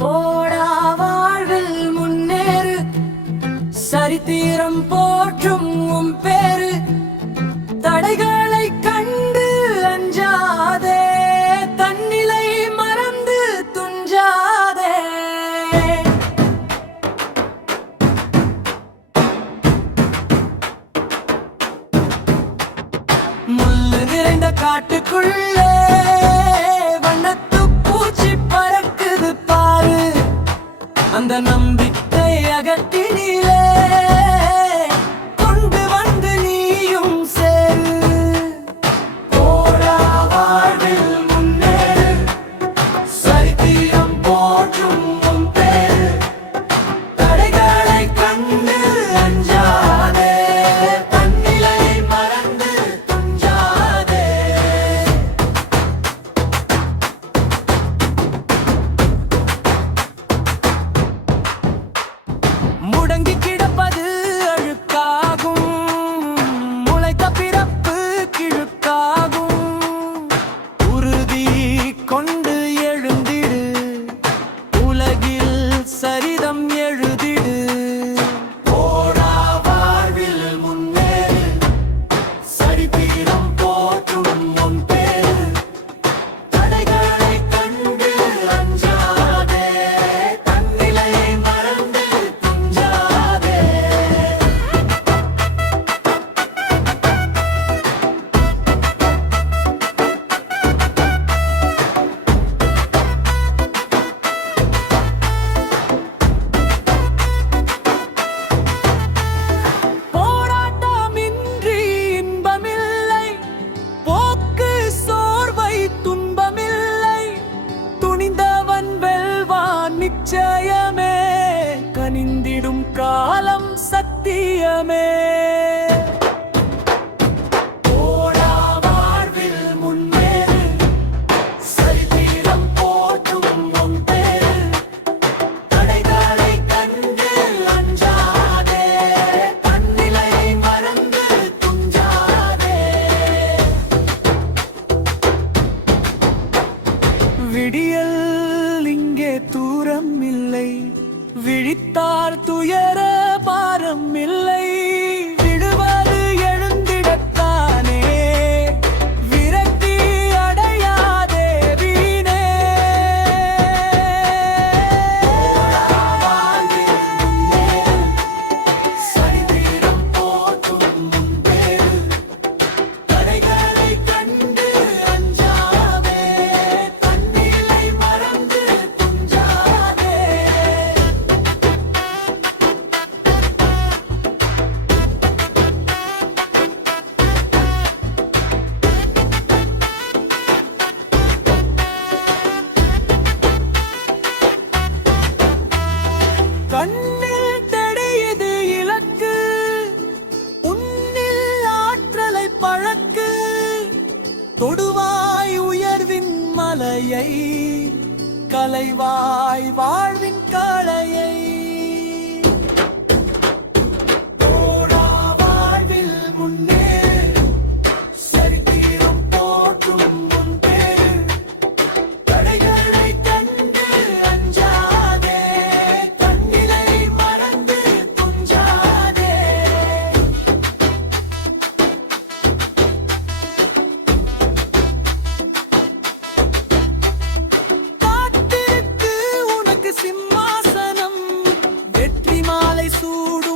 போடா வாழ்வில் முன்னேறு, சரித்திரம் போற்றும் உன் பேரு. தடைகளை கண்டு அஞ்சாதே, தன்னிலை மறந்து துஞ்சாதே. முள்ளு நிறைந்த காட்டுக்குள்ளே வண்ணத்து பூச்சி பறக்குது பாரு. அந்த நம்பிக்கை அகத்தினிலே கொண்டு வந்து நீயும் சேரு. போடா வாழ்வில் முன்னேறு, சரித்திரம் போற்றும் உன் பேரு. தடைகளை கண்டு அஞ்சாதே, தன்னிலை மறந்து துஞ்சாதே. முடங்கி கிடப்பது அழுக்காகும், முளைத்த பிறப்பு கிழுக்காகும். உறுதி கொண்டு எழுந்திடு, உலகில் சரிதம் எழுதிடு. போடா வாழ்வில் முன்னேறு, சரித்திரம் போற்றும் உன் பேரு. தடைகளை கண்டு அஞ்சாதே, தன்னிலை மறந்து துஞ்சாதே. போராட்டமின்றி இன்பமில்லை, போக்கு சோர்வை துன்பமில்லை. துணிந்தவன் வெல்வான் நிச்சயமே, கனிந்திடும் காலம் சத்தியமே. போடா வாழ்வில் முன்னேறு, சரித்திரம் போற்றும் உன் பேரு. தடைகளை கண்டு அஞ்சாதே, தன்னிலை மறந்து துஞ்சாதே. விடியல் இங்கே தூரம் இல்லை, விழித்தார் துயர பாரம் இல்லை. விடுவது எழுந்திடத்தானே, விரக்தி அடையாதே வீணே. வாழ்வில் முன்னேறு, சரித்திரம் போற்றும் உன் பேரு. தடைகளை கண்டு அஞ்சாதே, தன்னிலை மறந்து துஞ்சாதே. கண்ணில் தெரியுது இலக்கு, உன்னில் ஆற்றலை பழக்கு. தொடுவாய் உயர்வின் மலையை, கலைவாய் வாழ்வின் கலையை. போடா வாழ்வில் முன்னேறு, சரித்திரம் போற்றும் உன் பேரு. தடைகளை கண்டு அஞ்சாதே, தன்னிலை மறந்து துஞ்சாதே. காத்திருக்கு உனக்கு சிம்மாசனம், வெற்றி மாலை சூடும்